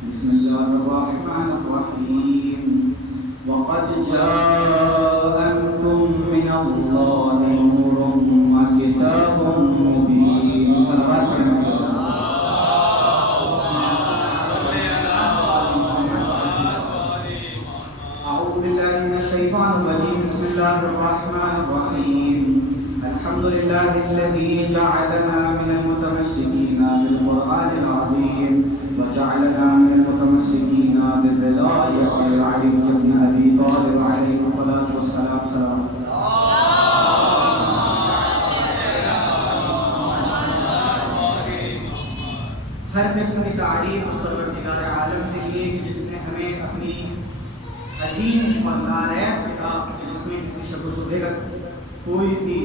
بسم الله الرحمن الرحيم وقد جاءكم من الله نور وكتاب مبين صلوات أعوذ بالله من الشيطان الرجيم بسم الله الرحمن الرحيم الحمد لله الذي جعلنا من المتمسكين بالقرآن العظيم وجعلنا من المتمسكين بالولاية علي بن أبي طالب عليه الصلاة والسلام سلام ہر قسم کی تعریف اس پروردگار عالم کے لیے جس نے ہمیں اپنی عظیم مقدار ہے کتاب جس میں کسی شک و شبہ کا کوئی بھی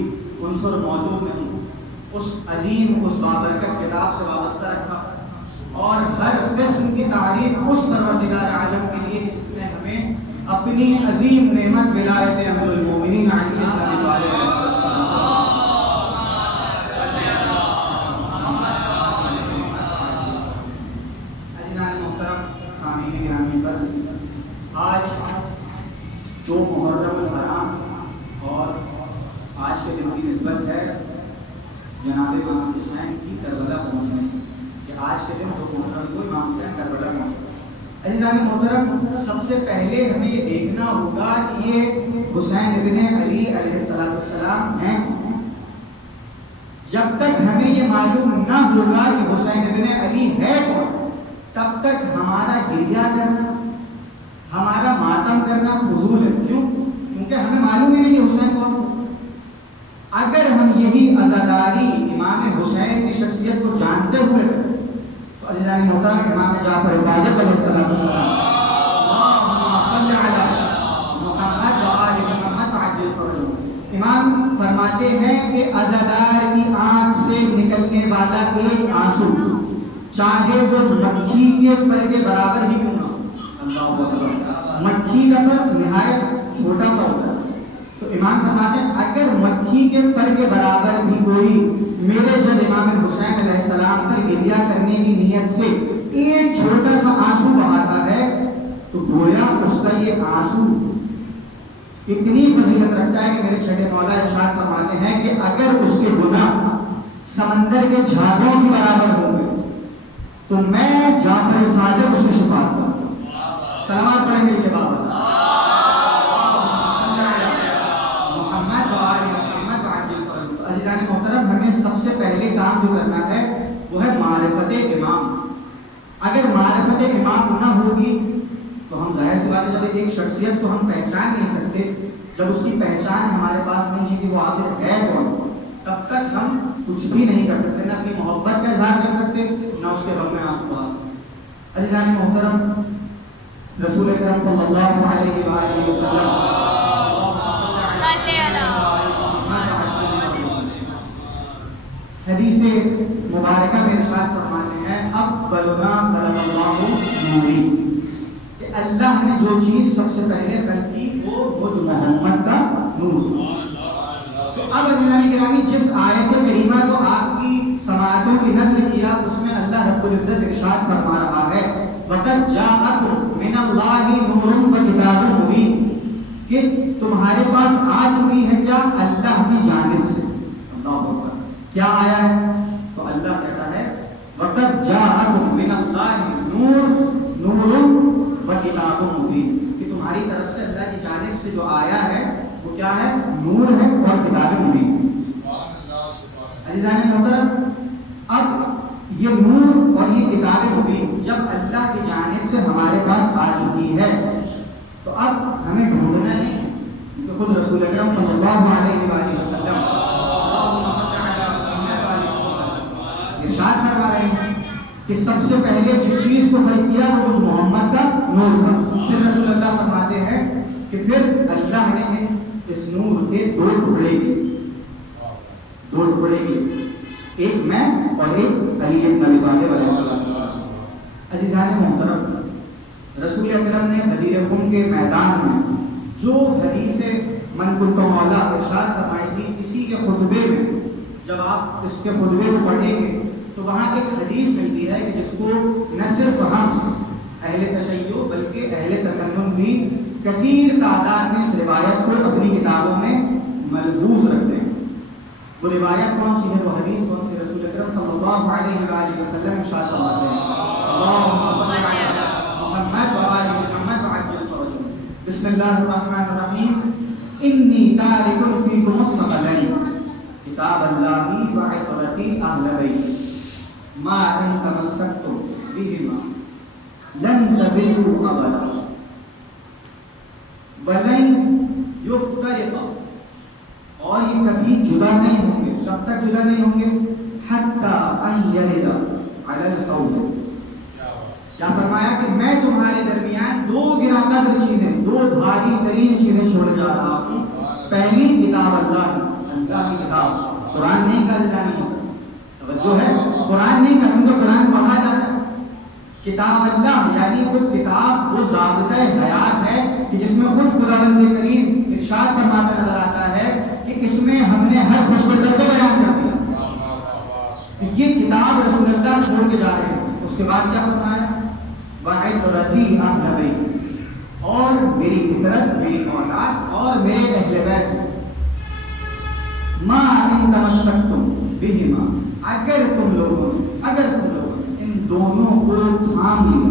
عنصر موجود نہیں اس عظیم اس بابرکت کتاب سے وابستہ رکھا اور ہر قسم کی تعریف اس پروردگار عالم کے لیے جس نے ہمیں اپنی عظیم نعمت ولایت امیر المومنین علی ابی طالب آج جو محرم الحرام اور آج کے دن کی نسبت ہے جناب امام حسین کی کربلا پہنچنے کہ آج کے دن جو محرم کو امام حسین کربلا پہنچے. عزیزان محترم سب سے پہلے ہمیں یہ دیکھنا ہوگا کہ یہ حسین ابن علی علیہ السلام ہیں. جب تک ہمیں یہ معلوم نہ ہوگا کہ حسین ابن علی ہے کون تب تک ہمارا گریہ کرنا ہمارا ماتم کرنا فضول ہے. کیوں؟ کیونکہ ہمیں معلوم ہی نہیں حسین کون. اگر ہم یہی عزاداری امام حسین کی شخصیت کو جانتے ہوئے تو عزیزان محترم امام جعفر صادق علیہ السلام امام فرماتے ہیں کہ عزادار کی آنکھ سے نکلنے والا ایک آنسو چاہے وہ مکھی کے پر کے برابر ہی کیوں نہ. مکھی کا پر نہایت چھوٹا سا ہوتا ہے تو امام فرماتے ہیں اگر مکھی کے پر کے برابر بھی کوئی میرے جد امام حسین علیہ السلام پر گریہ کرنے کی نیت سے ایک چھوٹا سا آنسو بہاتا ہے تو گویا اس کا یہ آنسو اتنی فضیلت رکھتا ہے کہ میرے چھٹے مولا ارشاد فرماتے ہیں کہ اگر اس کے گناہ سمندر کے جھاگوں کے برابر ہوں گے تو میں جعفر صادق اس کی شفاعت کروں. سلامات پڑھیں گے کے بابا محمد عزیزان محترم ہمیں سب سے پہلے کام جو کرنا ہے وہ ہے معرفت امام. اگر معرفت امام نہ ہوگی تو ہم ظاہر سی بات ہے جب ایک شخصیت کو ہم پہچان نہیں سکتے جب اس کی پہچان ہمارے پاس نہیں ہے کہ وہ آخر ہے کون تب تک ہم کچھ بھی نہیں کر سکتے. نہ اپنی محبت کا اظہار کر سکتے نہ اس کے غم میں آنسو بہا سکتے. عزیزان محترم رسول اکرم صلی اللہ علیہ وآلہ وسلم حدیث مبارکہ میں ارشاد فرماتے ہیں اول ما خلق اللہ نوری کہ اللہ نے جو چیز سب سے پہلے خلق کی وہ جو محمد کا نور. تو اب عزیزان گرامی جس آیت کریمہ کو آپ کی سماعتوں کی نظر کیا اس میں اللہ رب العزت ارشاد فرما رہا ہے وَقَدْ جَاءَكُمْ مِنَ اللَّهِ نُورٌ وَكِتَابٌ مُبِينٌ کہ تمہارے پاس آ چکی ہے کیا اللہ کی جانب سے. اللہ اکبر. کیا آیا ہے تو اللہ کہتا ہے وَقَدْ جَاءَكُمْ مِنَ اللَّهِ نُورٌ وَكِتَابٌ مُبِينٌ کہ تمہاری طرف سے اللہ کی جانب سے جو آیا ہے وہ کیا ہے نور ہے اور کتاب مبین. عزیزان محترم اب یہ نور اور یہ کتاب مبین جب اللہ کی جانب سے ہمارے پاس آ چکی ہے تو اب ہمیں ڈھونڈنا نہیں تو خود رسول اکرم صلی اللہ علیہ وآلہ وسلم ارشاد فرما رہے ہیں کہ سب سے پہلے جس چیز کو خلق کیا وہ محمد کا نور تھا. پھر رسول اللہ فرماتے ہیں کہ پھر اللہ نے اس نور کے دو ٹکڑے کیے ایک میں اور ایک علی بن ابی طالب علیہ السلام. عزیزان محترم رسول اکرم نے غدیر خم کے میدان میں جو حدیث من کنت مولا ارشاد فرمائی تھی اسی کے خطبے میں جب آپ اس کے خطبے کو پڑھیں گے تو وہاں ایک حدیث ملتی ہے کہ جس کو نہ صرف ہم اہل تشیع بلکہ اہل تسنن بھی کثیر تعداد میں اس روایت کو اپنی کتابوں میں ملحوظ رکھتے ہیں. وہ روایت کون سی ہے، وہ حدیث کون سی؟ رسول اکرم صلی اللہ علیہ وآلہ وسلم ارشاد فرماتے ہیں اللہم صل علی محمد وآل محمد وعجل فرجهم. بسم اللہ الرحمن الرحیم. انی تارک فیکم الثقلین کتاب اللہ وعطرتی اہل بیت ما ان تمسکتم بہما لن تضلوا ابدا ولن یفترقا، اور یہ کبھی جدا نہیں ہوں گے. کب تک جدا نہیں ہوں گے؟ حتی ان یلد علی القول. کیا فرمایا کہ میں تمہارے درمیان دو گراں قدر چیزیں، دو بھاری ترین چیزیں چھوڑ جا رہا ہوں. پہلی کتاب اللہ کی کتاب، قرآن نہیں کا نہیں توجہ ہے، قرآن نہیں کا، کیونکہ قرآن پڑھا جاتا ہے. کتاب اللہ یعنی وہ کتاب، وہ ضابطۂ حیات ہے کہ جس میں خود خداوند کریم ارشاد فرماتا نظر آتا ہے کہ اس میں ہم نے ہر خوشگوار کو بیان کر دیا. یہ کتاب رسول اللہ چھوڑ کے جا رہے ہیں. اس کے بعد کیا فرمایا؟ وعطرتی اہل بیت، اور میری فطرت، میری اولاد اور میرے اہل بیت. ما ان تمسکتم بہما، اگر تم لوگوں نے ان دونوں کو تھام لیا،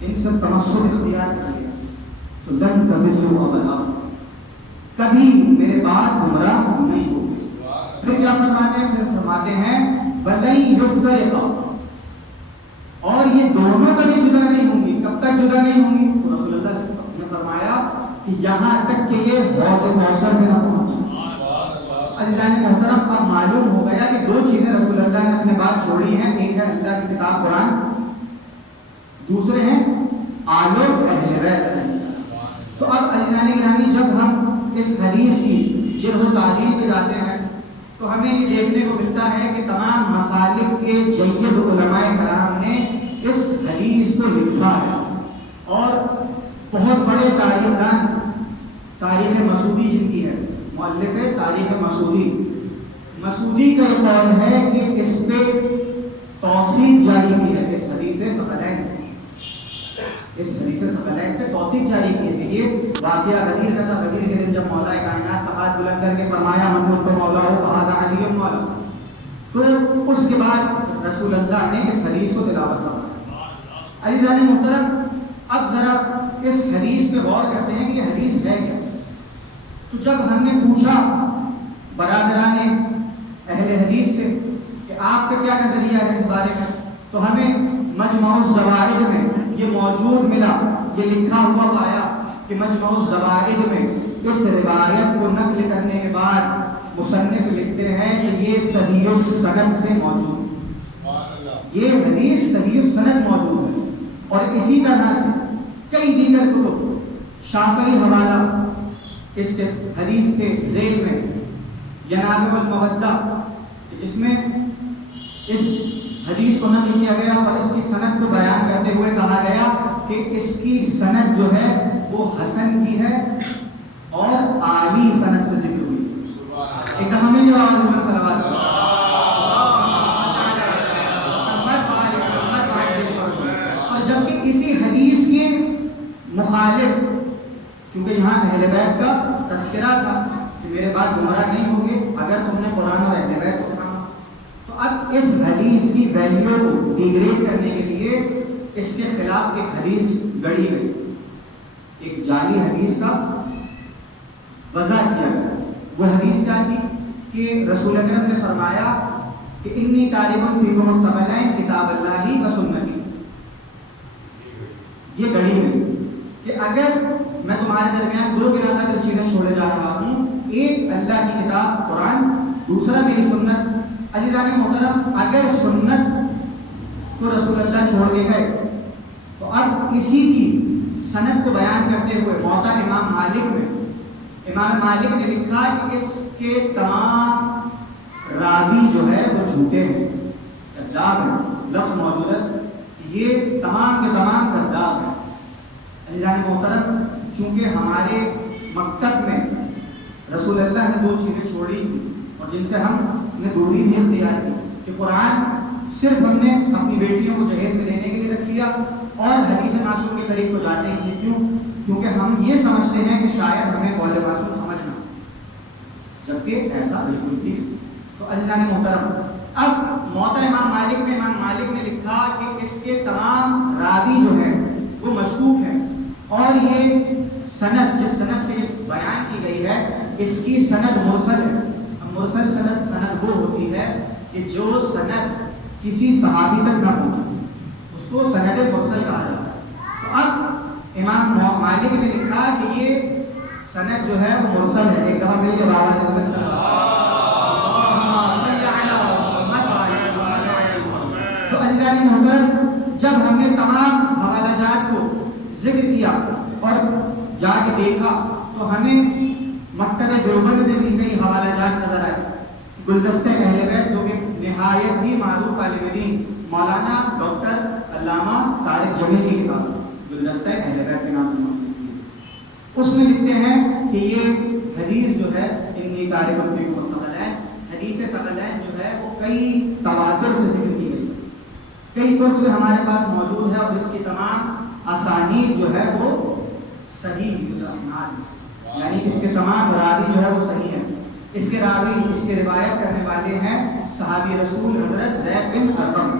ان سے تمسک اختیار کر لیا، تو لن تضلوا ابدا، کبھی میرے بعد گمراہ نہیں ہوگے. پھر کیا فرماتے ہیں؟ پھر فرماتے ہیں ولن یفترقا، اور یہ دونوں کبھی جدا نہیں ہوں گی. کب تک جدا نہیں ہوں گی؟ تو رسول اللہ نے فرمایا کہ یہاں تک کہ یہ حوض کوثر میں نہ پہنچے. عزیزان محترم، اب معلوم ہو گیا کہ دو چیزیں رسول اللہ نے اپنے بعد چھوڑی ہیں. ایک ہے اللہ کی کتاب قرآن، دوسرے ہیں آل اہل بیت. تو اب عزیزان گرامی، جب ہم اس حدیث کی جرح و تعدیل پہ جاتے ہیں تو ہمیں یہ دیکھنے کو ملتا ہے کہ تمام مسالک کے جید علماء کرام نے اس حدیث کو لکھا ہے. اور بہت بڑے تاریخ دان، تاریخ مسعودی جن کی ہے، مؤلف تاریخ مسعودی کا یہ قول ہے کہ اس پہ توثیق جاری کی ہے. اس حدیث ثقلین پہ توثیق جاری کی ہے. یہ واقعہ غدیر کا تھا. غدیر کے دن جب مولا کائنات کا ہاتھ بلند کر کے فرمایا من کن مولا ہو فہذا علی مولا، تو اس کے بعد رسول اللہ نے اس حدیث کو تلاوت فرمایا. عزیزان محترم، اب ذرا اس حدیث پہ غور کرتے ہیں کہ یہ حدیث ہے کیا. تو جب ہم نے پوچھا برادران اہل حدیث سے کہ آپ کا کیا نظریہ ہے اس بارے میں، تو ہمیں مجمع الزوائد میں یہ موجود ملا، یہ لکھا ہوا پایا کہ مجمع الزوائد میں اس روایت کو نقل کرنے کے بعد مصنف لکھتے ہیں کہ یہ صحیح السند سے موجود ہے. یہ حدیث صحیح السند موجود ہے. اور اسی طرح سے کئی دیگر کتب، شافعی حوالہ اس کے حدیث کے ذیل میں ینابع المودہ، جس میں اس حدیث کو نقل کیا گیا اور اس کی سند کو بیان کرتے ہوئے کہا گیا کہ اس کی سند جو ہے وہ حسن کی ہے اور عالی سند سے ذکر ہوئی. ایک دفعہ میں جو صلوات اور جبکہ اسی حدیث کے مخالف، کیونکہ یہاں اہل بیت کا تذکرہ تھا کہ میرے بعد گمراہ نہیں ہوں گے اگر تم نے قرآن اور اہل بیت کو تھاما. تو اب اس حدیث کی ویلیو کو ڈیگریڈ کرنے کے لیے اس کے خلاف ایک حدیث گڑھی گئی، ایک جعلی حدیث کا وضع کیا گیا. وہ حدیث کیا تھی کہ رسول اکرم نے فرمایا کہ انی تارک فیکم الثقلین کتاب اللہ و سنتی. یہ گڑھی گئی کہ اگر میں تمہارے درمیان دو گراں قدر چیزیں چھوڑے جا رہا ہوں، ایک اللہ کی کتاب قرآن، دوسرا میری سنت. عزیزان محترم، اگر سنت کو رسول اللہ چھوڑ کے گئے تو اب اسی کی سند کو بیان کرتے ہوئے موطا امام مالک نے لکھا کہ اس کے تمام راوی جو ہے وہ جھوٹے ہیں، کذاب ہیں. لفظ موجود ہے کہ یہ تمام کے تمام کذاب ہیں. عزیزان محترم، چونکہ ہمارے مکتب میں رسول اللہ نے دو چیزیں چھوڑی اور جن سے ہم نے دوری بھی اختیار کی کہ قرآن صرف ہم نے اپنی بیٹیوں کو جہیز میں دینے کے لیے رکھ لیا اور حدیث معصوم کے طریق کو جاننے کے لیے. کیوں؟ کیونکہ ہم یہ سمجھتے ہیں کہ شاید ہمیں قول معصوم سمجھنا، جبکہ ایسا بالکل بھی. تو عزیزان محترم، اب موطا امام مالک نے لکھا کہ اس کے تمام راوی جو ہے وہ مشکوک ہیں، اور یہ سند جس سند سے بیان کی گئی ہے اس کی سند مرسل ہے. مرسل سند وہ ہوتی ہے کہ جو سند کسی صحابی تک نہ پہنچے، اس کو سند مرسل کہا جاتا ہے. تو اب امام مالک نے لکھا کہ یہ سند جو ہے وہ مرسل ہے. ایک دفعہ مل کے بابا تو عزیزان محترم، جب ہم نے تمام حوالہ جات کو ذکر کیا اور جا کے دیکھا تو ہمیں مکتبہ دیوبند میں بھی کئی حوالہ جات نظر آئے. گلدستہ اہل بیت جو کہ نہایت ہی معروف عالم دین مولانا ڈاکٹر علامہ طارق جمیل کی کتاب گلدستہ اہل بیت کے نام سے مشہور ہے. اس میں لکھتے ہیں کہ یہ حدیث جو ہے انی طارق فیکم الثقلین، حدیث ثقلین جو ہے وہ کئی تواتر سے ذکر کی گئی، کئی طرق سے ہمارے پاس موجود ہے، اور اس کی تمام اسانید جو ہے وہ صحیح الاسناد، یعنی اس کے تمام راوی جو ہے وہ صحیح ہیں. اس کے راوی، اس کے روایت کرنے والے ہیں صحابی رسول حضرت زید بن ارقم،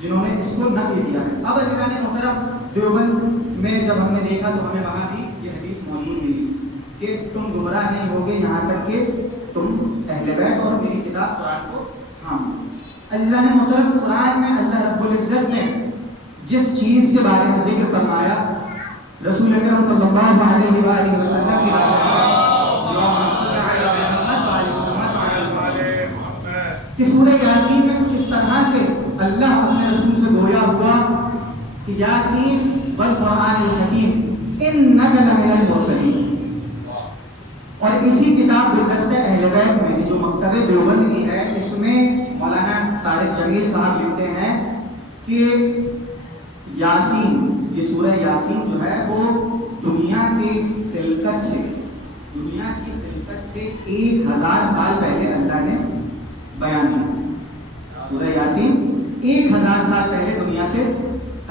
جنہوں نے اس کو نقل کیا ہے. اب عزیزان محترم، دیوبند میں جب ہم نے دیکھا تو ہمیں وہاں بھی یہ حدیث موجود ملی کہ تم گمراہ نہیں ہوگے یہاں تک کہ تم اہل بیت اور میری کتاب قرآن کو تھامو. عزیزان محترم، قرآن میں اللہ رب العزت نے جس چیز کے بارے میں ذکر فرمایا، رسول اکرم صلی اللہ علیہ وآلہ وسلم کی کہ سورہ یاسین میں کچھ اس طرح سے اللہ اپنے رسول سے گویا ہوا کہ یاسین والقرآن الحکیم انک لمن المرسلین. اور اسی کتاب گلدستہ اہل بیت میں جو مکتبہ دیوبند کی ہے، اس میں مولانا طارق جمیل صاحب لکھتے ہیں کہ یاسین، یہ سورہ یاسین جو ہے وہ دنیا کی خلقت سے 1000 سال پہلے اللہ نے بیان کی. سورہ یاسین 1000 سال پہلے دنیا سے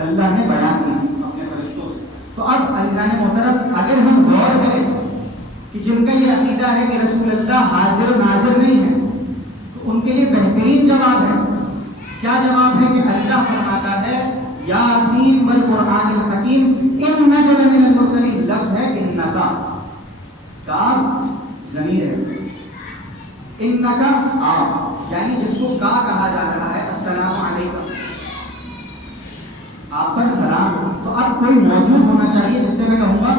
اللہ نے بیان کی اپنے فرشتوں سے. تو اب عزیزان محترم، اگر ہم غور کریں کہ جن کا یہ عقیدہ ہے کہ رسول اللہ حاضر و ناظر نہیں ہے، تو ان کے لیے بہترین جواب ہے. کیا جواب ہے؟ کہ اللہ فرماتا ہے یاسین والقرآن الحکیم انک لمن المرسلین. لفظ ہے انکا، کاف ضمیر ہے، انکا آپ، یعنی جس کو کا کہا جا رہا ہے السلام علیکم، آپ پر سلام ہو. تو اب کوئی موجود ہونا چاہیے جس سے میں کہوں گا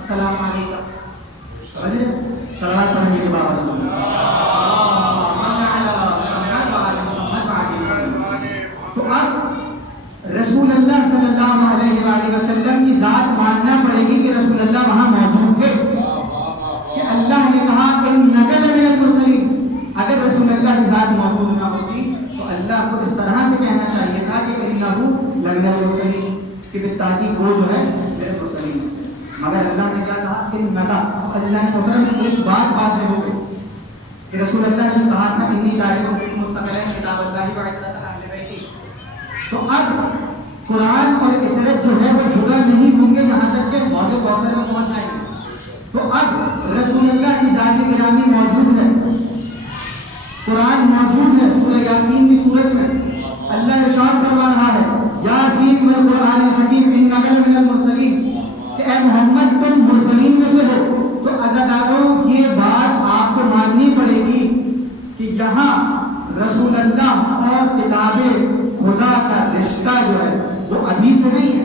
السلام علیکم. صلوات پڑھنے کے بعد تو اب رسول اللہ صلی اللہ علیہ وآلہ وسلم کی ذات ماننا پڑے گی کہ رسول اللہ وہاں موجود تھے، کہ اللہ نے کہا انک لمن المرسلین. اگر رسول اللہ کی ذات موجود نہ ہوتی تو اللہ کو اس طرح سے کہنا چاہیے تھا کہ انہ لمن المرسلین، کہ بالتحقیق وہ جو ہے میرے مرسلین سے. مگر اللہ نے کیا کہا انکا. اللہ نے محترم ایک بات واضح ہو گئی کہ رسول اللہ نے کہا تھا انی طارق فیکم الثقلین کتاب اللہ وعترۃ اہل بیتی. تو اب قرآن اور عطرت جو ہے وہ جدا نہیں ہوں گے یہاں تک کہ حوض کوثر میں پہنچ جائیں گے. تو اب رسول اللہ کی ذات گرامی موجود ہے، قرآن موجود ہے. سورہ یاسین کی صورت میں اللہ ارشاد فرما رہا ہے یاسین والقرآن الحکیم انک لمن المرسلین، کہ اے محمد تم مرسلین میں سے ہو. تو عزاداروں یہ بات آپ کو ماننی پڑے گی کہ یہاں رسول اللہ اور کتاب خدا کا رشتہ جو ہے وہ ابھی سے نہیں ہے،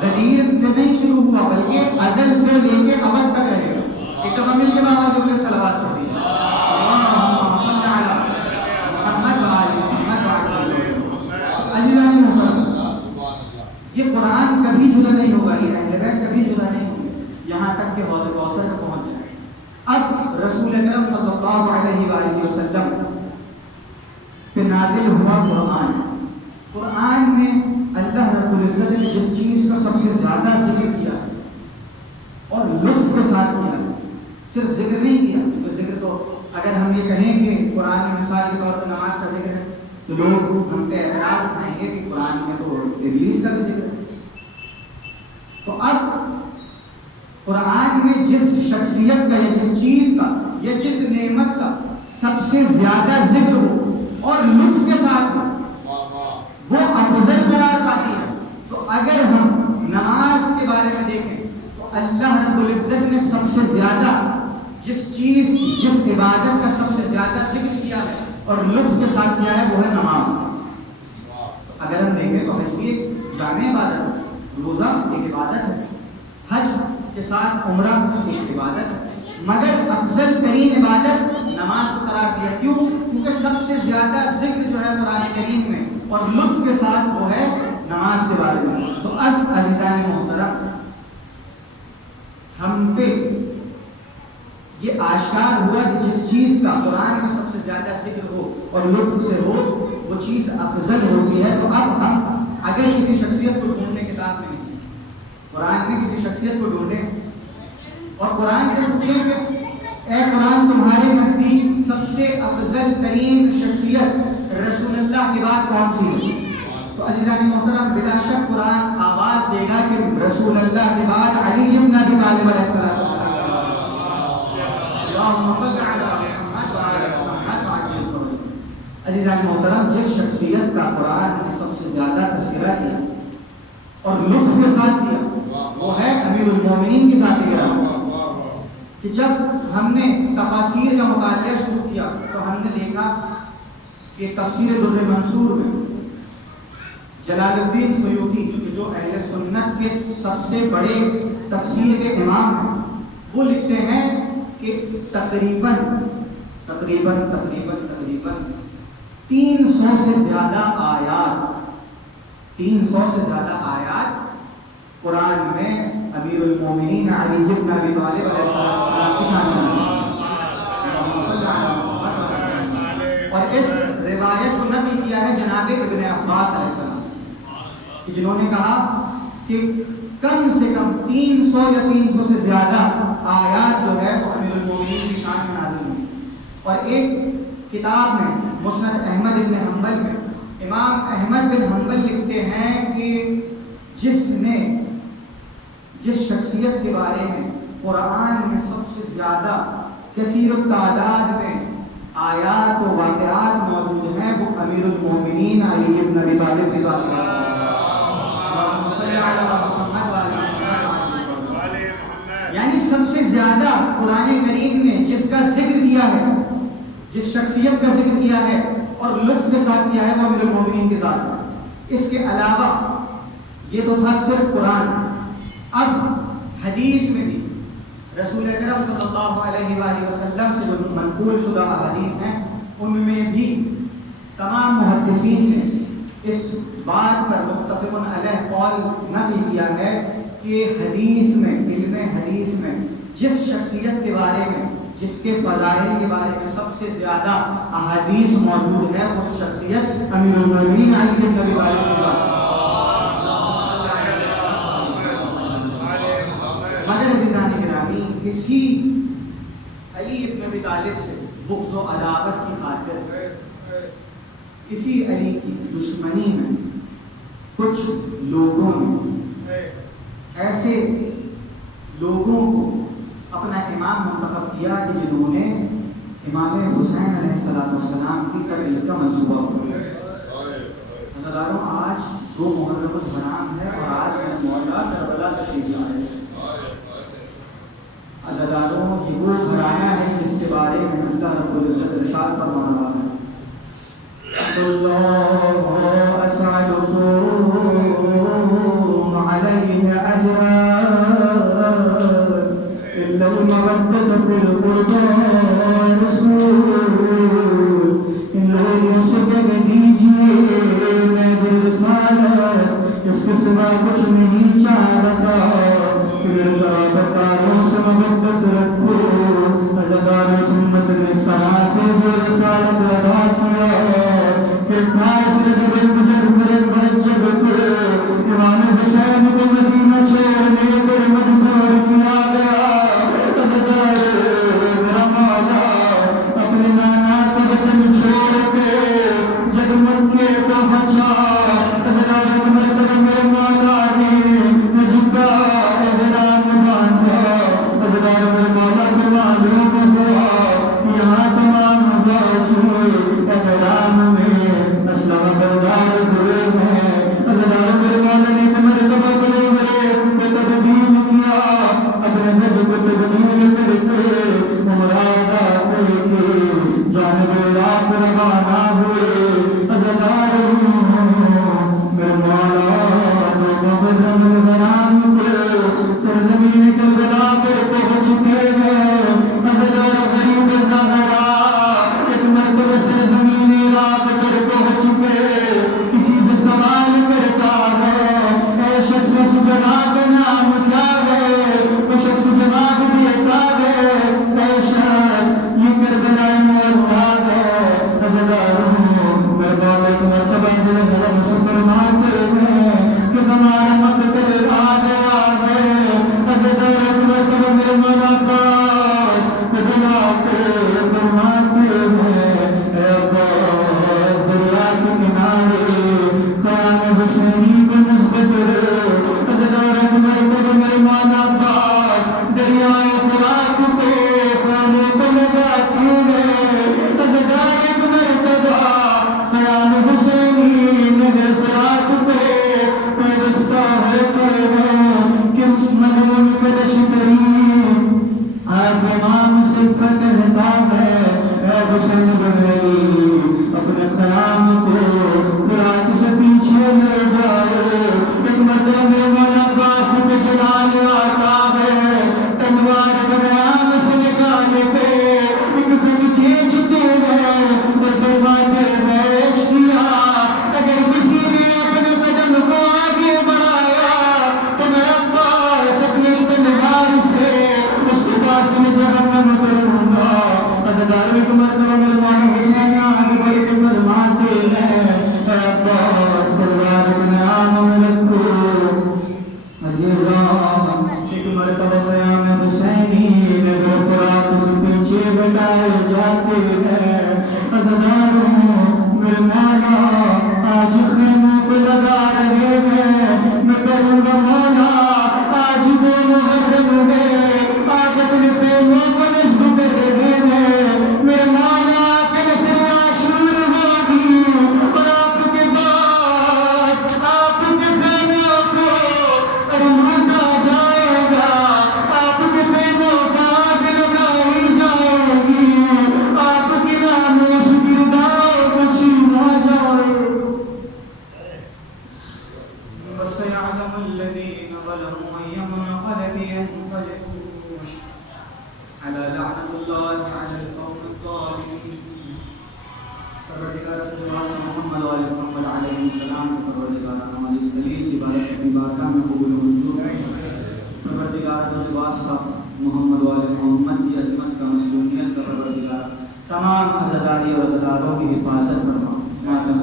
غدیر سے نہیں شروع ہوا، بلکہ ازل سے لے کے ابد تک رہے گا. ایک دفعہ مل کے بابا سے صلوات پڑھ دیجیے. یہ قرآن کبھی جدا نہیں ہوگا، یہ اہل بیت کبھی جدا نہیں ہوگا یہاں تک کہ حوض کوثر میں پہنچ جائے. اب رسول اکرم صلی اللہ علیہ وآلہ وسلم پہ نازل ہوا قرآن. قرآن میں اللہ رب العزت نے جس چیز کا سب سے زیادہ ذکر کیا اور لطف کے ساتھ کیا، صرف ذکر نہیں کیا، کیونکہ ذکر تو اگر ہم یہ کہیں کہ قرآن میں مثال کے طور پر نماز کا ذکر ہے تو لوگ ہم پہ اعتراض اٹھائیں گے کہ قرآن میں تو ابلیس کا بھی ذکر ہے۔ تو اب قرآن میں جس شخصیت کا یا جس چیز کا یا جس نعمت کا سب سے زیادہ ذکر ہو اور لطف کے ساتھ ہو وہ افضل قرار پاتی ہے۔ تو اگر ہم نماز کے بارے میں دیکھیں تو اللہ رب العزت نے سب سے زیادہ جس چیز جس عبادت کا سب سے زیادہ ذکر کیا ہے اور لطف کے ساتھ کیا ہے وہ ہے نماز۔ اگر ہم دیکھیں تو حج بھی ایک جامع عبادت ہے، روزہ ایک عبادت ہے، حج کے ساتھ عمرہ ایک عبادت ہے، مگر افضل ترین عبادت نماز کو قرار دیا۔ کیوں؟ کیونکہ سب سے زیادہ ذکر جو ہے قرآن کریم میں اور لطف کے ساتھ وہ ہے نماز کے بارے میں۔ تو اب عزیزان محترم ہم پہ یہ آشکار ہوا کہ جس چیز کا قرآن میں سب سے زیادہ ذکر ہو اور لطف سے ہو وہ چیز افضل ہوتی ہے۔ تو اب ہم اگر کسی شخصیت کو ڈھونڈنے کتاب میں نہیں، قرآن میں کسی شخصیت کو ڈھونڈیں اور قرآن سے پوچھیں کہ اے قرآن تمہارے نزدیک سب سے افضل ترین شخصیت رسول اللہ کے بعد کون سی ہے؟ تو عزیزان محترم بلا شک قرآن آواز دے گا کہ رسول اللہ کے بعد علی بن ابی طالب علیہ السلام۔ عزیزان محترم جس شخصیت کا قرآن نے سب سے زیادہ تذکرہ کیا اور لطف کے ساتھ کیا وہ ہے امیر المومنین کی ذات گرامی۔ کہ جب ہم نے تفاسیر کا مطالعہ شروع کیا تو ہم نے دیکھا کہ تفسیر در منصور میں جلال الدین سیوطی جو اہل سنت کے سب سے بڑے تفسیر کے امام ہیں وہ لکھتے ہیں کہ تقریباً 300 سے زیادہ آیات قرآن میں امیر المومنین علی بن ابی طالب علیہ السلام کی شان میں، اور اس روایت کو نقل کیا ہے جناب ابن عباس علیہ السلام جنہوں نے کہا کہ کم سے کم 300 یا 300 سے زیادہ آیات جو ہے وہ امیر المومنین کی شان میں نازل ہوئی۔ اور ایک کتاب میں مسند احمد بن حنبل میں امام احمد بن حنبل لکھتے ہیں کہ جس شخصیت کے بارے میں قرآن میں سب سے زیادہ کثیر التعداد میں آیات و واقعات موجود ہیں وہ امیر المومنین علی بن ابی طالب کی ذات ہے۔ یعنی سب سے زیادہ قرآن کریم نے جس کا ذکر کیا ہے، جس شخصیت کا ذکر کیا ہے اور لطف کے ساتھ کیا ہے وہ امیر المومنین کی ذات ہے۔ اس کے علاوہ یہ تو تھا صرف قرآن، اب حدیث میں بھی رسول اکرم صلی اللہ علیہ وآلہ وسلم سے جو منقول شدہ احادیث ہیں ان میں بھی تمام محدثین نے اس بات پر متفق علیہ قول نقل کیا ہے کہ حدیث میں علم حدیث میں جس شخصیت کے بارے میں جس کے فضائل کے بارے میں سب سے زیادہ احادیث موجود ہے اس شخصیت امیر المومنین علی بن ابی طالب کی ذات ہے۔ مگر عزیزان گرامی اسی علی بن ابی طالب سے بغض و عداوت کی خاطر اسی علی کی دشمنی میں کچھ لوگوں نے ایسے لوگوں کو اپنا امام منتخب کیا کہ جنہوں نے امام حسین علیہ السلام کی قتل کا منصوبہ کیا۔ حضراتوں آج 2 محرم الحرام ہے اور آج میں مولا کربلا تشریف لائے ہیں۔ حضراتوں یہ وہ گھرانہ ہے جس کے بارے میں اللہ رب العزت ارشاد فرما رہا ہے اللہ اسألکم علیہ اجرا الا المودۃ فی القربى رسول ان لوگوں سے کہہ دیجیے میں جو رسالت اس کے سوا کچھ نہیں چاہتا، پھر قرابتاروں سے محبت رکھو۔ عزادار سنت نے اس طرح سے جو رسالت ادا کیا کہ خاص رجب مجرد مرجب کو امام حسین کو مدینہ چھوڑنے پر مجبور کیا گیا۔ عزادار میرا مولا اپنے نانا کا وطن چھوڑ کے جگمگ مولا نے مجھتا احرام باندھا ازدار میرے مولا کے معلوم ہوا یہاں تمام غاشی احرام میں اسلام بردار ہوئے ہیں ازدار میرے مولا نے مرتبہ بڑے بڑے تبدیل کیا اپنے حج کو تبدیل کر کے مرادہ کر کے جانب عراق روانہ ہوئے ازدار میرے مولا جو مغرب الغرام کے سرزمین کربلا پر پہنچ چکے ہیں ازدار غریب زہرا ایک مرتبہ سرزمین عراق پر پہنچ کے کسی سے سوال کرتا ہے اے شخص اس جگہ کا نام کیا ہے وہ شخص جواب دیتا ہے اے شخص یہ کربلا مولا ہے ازدار میرے مولا ایک مرتبہ فرماتے ہیں کہ ہمارا مقتل آ گیا ہے ازدار ایک مرتبہ میرے مولا پاس بلا کے فرماتے ہیں اے عباس دریا کے کنارے خیام حسینی کو نسبت ازدار ایک مرتبہ میرے مولا پاس دریائے فرات پہ خانے کو لگاتی ہے ازدار ایک مرتبہ خیام حسینی نگر فرات پہ پیوستہ ہوتے ہیں کہ ملعون قدش کریم آپ امام صفت کہتا ہے اے حسین بن علی اپنے خیام کو فرات سے پیچھے لے جاؤ ایک مرتبہ میرے مولا پاس پہ جلال آتا ہے تلوار خیام سے نکال کے ایک زنگ کھینچتے ہیں اور فرماتے ہیں اشتیا اگر کسی نے اپنے قدم کو آگے بڑھایا تو میں عباس اپنی تلوار سے اس کے پاس میں جہنم کروں گا ازدار ایک مرتبہ میرے مولا حسین آگے بڑھ کے فرماتے ہیں اے عباس تلوار خیام میں رکھو عزیزان ایک مرتبہ خیام حسینی نگر فرات سے پیچھے بٹائے جاتے ہیں ازدار میرے مولا آج خیموں کو لگا رہے ہیں میں کہوں گا مولا آج وہ محرم ہے آج اپنے خیموں کو نصب کر رہے ہیں میرے مولا کے نصر عاشور ہوگی اور آپ کے بعد آپ کے خیموں کو ارمازا جائے گا آپ کے خیموں کا آگ لگائی جائے گی آپ کی ناموس گرداؤ کو چھینا جائے وَسَيَعْلَمُ الَّذِينَ ظَلَمُوا أَيَّ مُنْقَلَبٍ يَنقَلِبُونَ أَلَا لَعْنَةُ اللَّهِ عَلَى الْقَوْمِ الظَّالِمِينَ پروردگار خدا محمد و محمد علیہ السلام پروردگار ہماری اس خلیل عبادت کی بارگاہ میں قبول منظور پروردگار تجھ واسطہ محمد و محمد کی عظمت کا مصنوعیت کا پروردگار تمام عزاداری اور عزاداروں کی حفاظت فرما ماتم